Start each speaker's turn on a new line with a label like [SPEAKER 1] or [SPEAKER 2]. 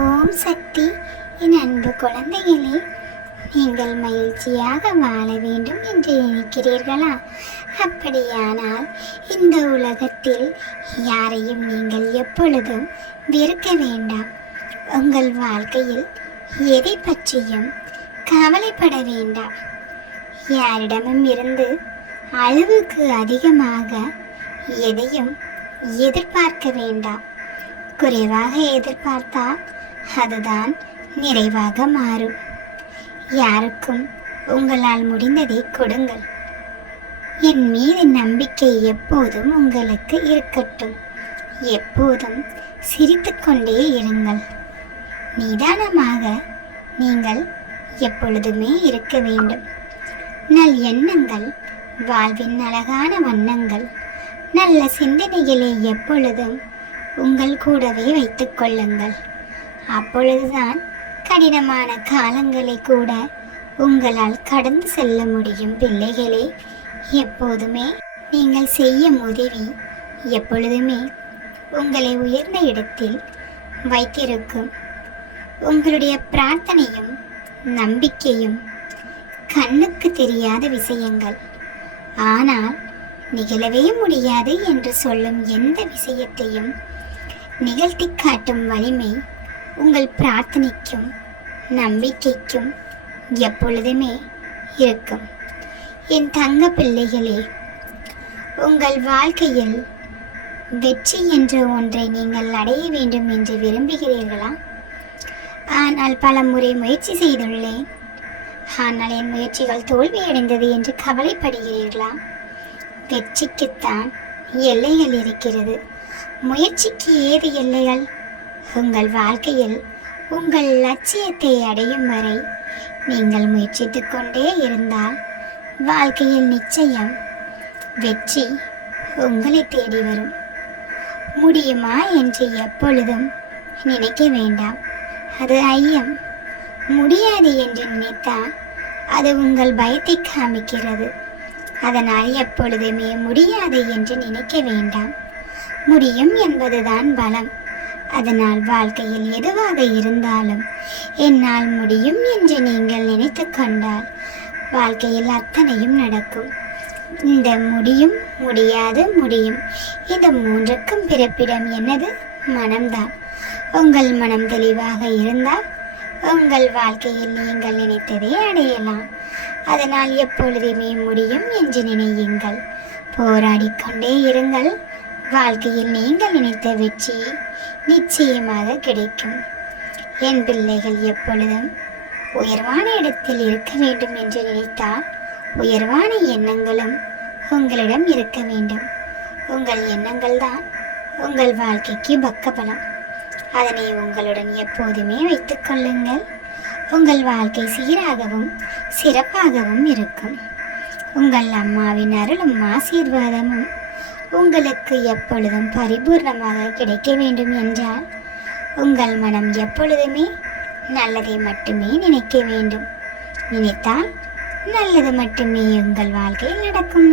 [SPEAKER 1] ஓம் சக்தி. என் அன்பு குழந்தைகளே நீங்கள் மகிழ்ச்சியாக வாழ வேண்டும் என்று நினைக்கிறீர்களா? அப்படியானால் இந்த உலகத்தில் யாரையும் நீங்கள் எப்பொழுதும் வெறுக்க வேண்டாம். உங்கள் வாழ்க்கையில் எதை பற்றியும் கவலைப்பட வேண்டாம். யாரிடமும் இருந்து அளவுக்கு அதிகமாக எதையும் எதிர்பார்க்க வேண்டாம். குறைவாக எதிர்பார்த்தால் அதுதான் நிறைவாக மாறும். யாருக்கும் உங்களால் முடிந்ததை கொடுங்கள். என் மீது நம்பிக்கை எப்போதும் உங்களுக்கு இருக்கட்டும். எப்போதும் சிரித்துக்கொண்டே இருங்கள். நிதானமாக நீங்கள் எப்பொழுதுமே இருக்க வேண்டும். நல் எண்ணங்கள் வாழ்வின் அழகான வண்ணங்கள் நல்ல சிந்தனைகளை எப்பொழுதும் உங்கள் கூடவே வைத்துக்கொள்ளுங்கள் அப்பொழுதுதான் கடினமான காலங்களை கூட உங்களால் கடந்து செல்ல முடியும் பிள்ளைகளே. எப்போதுமே நீங்கள் செய்யும் உதவி எப்பொழுதுமே உங்களை உயர்ந்த இடத்தில் வைத்திருக்கும். உங்களுடைய பிரார்த்தனையும் நம்பிக்கையும் கண்ணுக்கு தெரியாத விஷயங்கள். ஆனால் நிகழவே முடியாது என்று சொல்லும் எந்த விஷயத்தையும் நிகழ்த்தி காட்டும் வலிமை உங்கள் பிரார்த்தனைக்கும் நம்பிக்கைக்கும் எப்பொழுதுமே இருக்கும். என் தங்க பிள்ளைகளே உங்கள் வாழ்க்கையில் வெற்றி என்ற ஒன்றை நீங்கள் அடைய வேண்டும் என்று விரும்புகிறீர்களா? ஆனால் பல முறை முயற்சி செய்துள்ளேன். ஆனால் என் முயற்சிகள் தோல்வியடைந்தது என்று கவலைப்படுகிறீர்களா? வெற்றிக்குத்தான் எல்லைகள் இருக்கிறது. முயற்சிக்கு ஏது எல்லைகள்? உங்கள் வாழ்க்கையில் உங்கள் லட்சியத்தை அடையும் வரை நீங்கள் முயற்சித்து கொண்டே இருந்தால் வாழ்க்கையில் நிச்சயம் வெற்றி உங்களை தேடி வரும். முடியுமா என்று எப்பொழுதும் நினைக்க வேண்டாம். அது ஐயம். முடியாது என்று நினைத்தால் அது உங்கள் பயத்தை காமிக்கிறது. அதனால் எப்பொழுதுமே முடியாது என்று நினைக்க வேண்டாம். முடியும் என்பதுதான் பலம். அதனால் வாழ்க்கையில் எதுவாக இருந்தாலும் என்னால் முடியும் என்று நீங்கள் நினைத்து கொண்டால் வாழ்க்கையில் அத்தனையும் நடக்கும். இந்த முடியும் முடியாது முடியும். இந்த மூன்றுக்கும் பிறப்பிடம் என்னது? மனம்தான். உங்கள் மனம் தெளிவாக இருந்தால் உங்கள் வாழ்க்கையில் நீங்கள் நினைத்ததை அடையலாம். அதனால் எப்பொழுதுமே முடியும் என்று நினையுங்கள். போராடிக்கொண்டே இருங்கள். வாழ்க்கையில் நீங்கள் நினைத்த வெற்றி நிச்சயமாக கிடைக்கும். என் பிள்ளைகள் எப்பொழுதும் உயர்வான இடத்தில் இருக்க வேண்டும் என்று நினைத்தால் உயர்வான எண்ணங்களும் உங்களிடம் இருக்க வேண்டும். உங்கள் எண்ணங்கள் தான் உங்கள் வாழ்க்கைக்கு பக்கபலம். அதனை உங்களுடன் எப்போதுமே வைத்துக் கொள்ளுங்கள். உங்கள் வாழ்க்கை சீராகவும் சிறப்பாகவும் இருக்கும். உங்கள் அம்மாவின் அருளும் ஆசீர்வாதமும் உங்களுக்கு எப்பொழுதும் பரிபூர்ணமாக கிடைக்க வேண்டும் என்றால் உங்கள் மனம் எப்பொழுதுமே நல்லதை மட்டுமே நினைக்க வேண்டும். நினைத்தால் நல்லது மட்டுமே உங்கள் வாழ்க்கையில் நடக்கும்.